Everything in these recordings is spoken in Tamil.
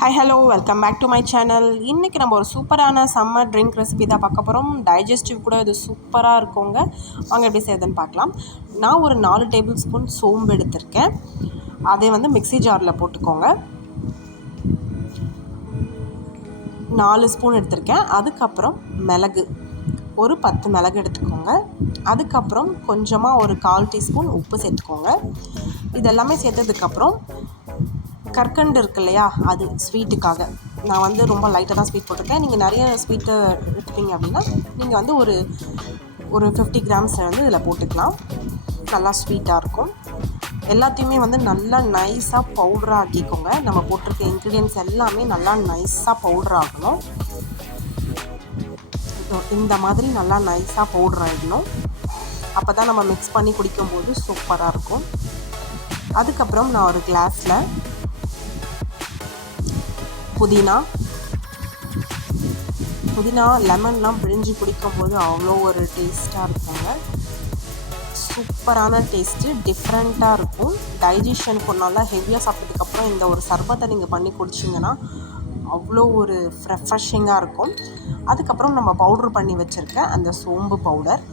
Hi hello welcome back to my channel. இன்றைக்கி நம்ம ஒரு சூப்பரான சம்மர் ட்ரிங்க் ரெசிபி தான் பார்க்க போகிறோம். டைஜஸ்டிவ் கூட இது சூப்பராக இருக்குங்க. வாங்க எப்படி செய்யுதுன்னு பார்க்கலாம். நான் ஒரு 4 டேபிள் ஸ்பூன் சோம்பு எடுத்திருக்கேன். அதை மிக்ஸி ஜாரில் போட்டுக்கோங்க. 4 ஸ்பூன் எடுத்திருக்கேன். அதுக்கப்புறம் மிளகு ஒரு 10 மிளகு எடுத்துக்கோங்க. அதுக்கப்புறம் கொஞ்சமாக ஒரு 1/4 டீஸ்பூன் உப்பு சேர்த்துக்கோங்க. இதெல்லாமே சேர்த்ததுக்கப்புறம் கற்கண்டு இருக்கு இல்லையா, அது ஸ்வீட்டுக்காக நான் ரொம்ப லைட்டாக தான் ஸ்வீட் போட்டிருக்கேன். நீங்கள் நிறைய ஸ்வீட்டு எடுத்துப்பீங்க அப்படின்னா நீங்கள் ஒரு 50 கிராம்ஸ் இதில் போட்டுக்கலாம். நல்லா ஸ்வீட்டாக இருக்கும். எல்லாத்தையுமே நல்லா நைஸாக பவுடராக ஆக்கிக்கோங்க. நம்ம போட்டிருக்க இன்க்ரீடியன்ட்ஸ் எல்லாமே நல்லா நைஸாக பவுடர் ஆகணும். இந்த மாதிரி நல்லா நைஸாக பவுடர் ஆகிடணும். அப்போ தான் நம்ம மிக்ஸ் பண்ணி குடிக்கும்போது சூப்பராக இருக்கும். அதுக்கப்புறம் நான் ஒரு கிளாஸில் புதினா லெமன்லாம் பிழிஞ்சு குடிக்கும்போது அவ்வளோ ஒரு டேஸ்ட்டாக இருக்குங்க. சூப்பரான டேஸ்ட்டு, டிஃப்ரெண்ட்டாக இருக்கும். டைஜஷனுக்கு நல்லா ஹெவியாக சாப்பிட்டதுக்கப்புறம் இந்த ஒரு சர்பத்தை நீங்கள் பண்ணி குடிச்சிங்கன்னா அவ்வளோ ஒரு ரெஃப்ரெஷிங்காக இருக்கும். அதுக்கப்புறம் நம்ம பவுட்ரு பண்ணி வச்சுருக்க அந்த சோம்பு பவுடர்,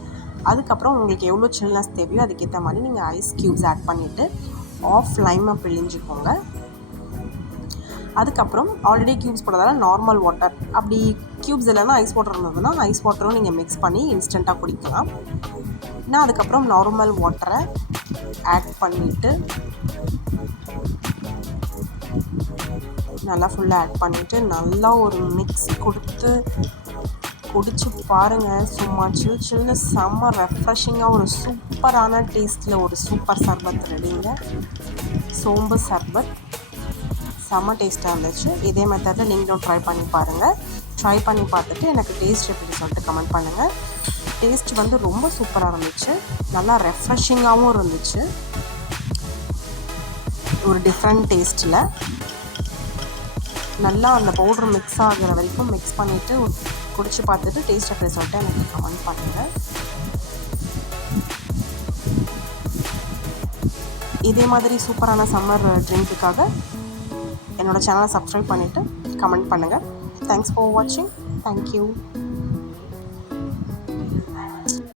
அதுக்கப்புறம் உங்களுக்கு எவ்வளோ சில்னஸ் தேவையோ அதுக்கேற்ற மாதிரி நீங்கள் ஐஸ் க்யூப்ஸ் ஆட் பண்ணிவிட்டு ஆஃப் லைமை பிழிஞ்சிக்கோங்க. அதுக்கப்புறம் ஆல்ரெடி க்யூப்ஸ் போடுறதால நார்மல் வாட்டர், அப்படி க்யூப்ஸ் இல்லைன்னா ஐஸ் வாட்டர் இருந்ததுன்னா ஐஸ் வாட்டரும் நீங்கள் மிக்ஸ் பண்ணி இன்ஸ்டண்ட்டாக குடிக்கலாம். நான் அதுக்கப்புறம் நார்மல் வாட்டரை ஆட் பண்ணிவிட்டு நல்லா ஃபுல்லாக ஆட் பண்ணிவிட்டு நல்லா ஒரு மிக்ஸ் கொடுத்து குடிச்சு பாருங்கள். சும்மா சில்லுன்னு செம்ம ரெஃப்ரெஷிங்காக ஒரு சூப்பரான டேஸ்ட்டில் ஒரு சூப்பர் சர்பத் ரெடிங்க. சோம்பு சர்பத் செம்ம டேஸ்ட்டாக இருந்துச்சு. இதே மெத்தடில் நீங்களும் ட்ரை பண்ணி பாருங்கள். ட்ரை பண்ணி பார்த்துட்டு எனக்கு டேஸ்ட் எப்படின்னு சொல்லிட்டு கமெண்ட் பண்ணுங்கள். டேஸ்ட் ரொம்ப சூப்பராக இருந்துச்சு. நல்லா ரெஃப்ரெஷிங்காகவும் இருந்துச்சு. ஒரு டிஃப்ரெண்ட் டேஸ்ட்டில் நல்லா அந்த பவுட்ரு மிக்ஸ் ஆகிற வரைக்கும் மிக்ஸ் பண்ணிவிட்டு குடிச்சு பார்த்துட்டு டேஸ்ட் எப்படி சொல்லிட்டு எனக்கு கமெண்ட் பண்ணுங்கள். இதே மாதிரி சூப்பரான சம்மர் ட்ரிங்க்குக்காக என்னோடய சேனலை சப்ஸ்கிரைப் பண்ணிவிட்டு கமெண்ட் பண்ணுங்கள். தேங்க்ஸ் ஃபார் வாட்சிங். தேங்க்யூ.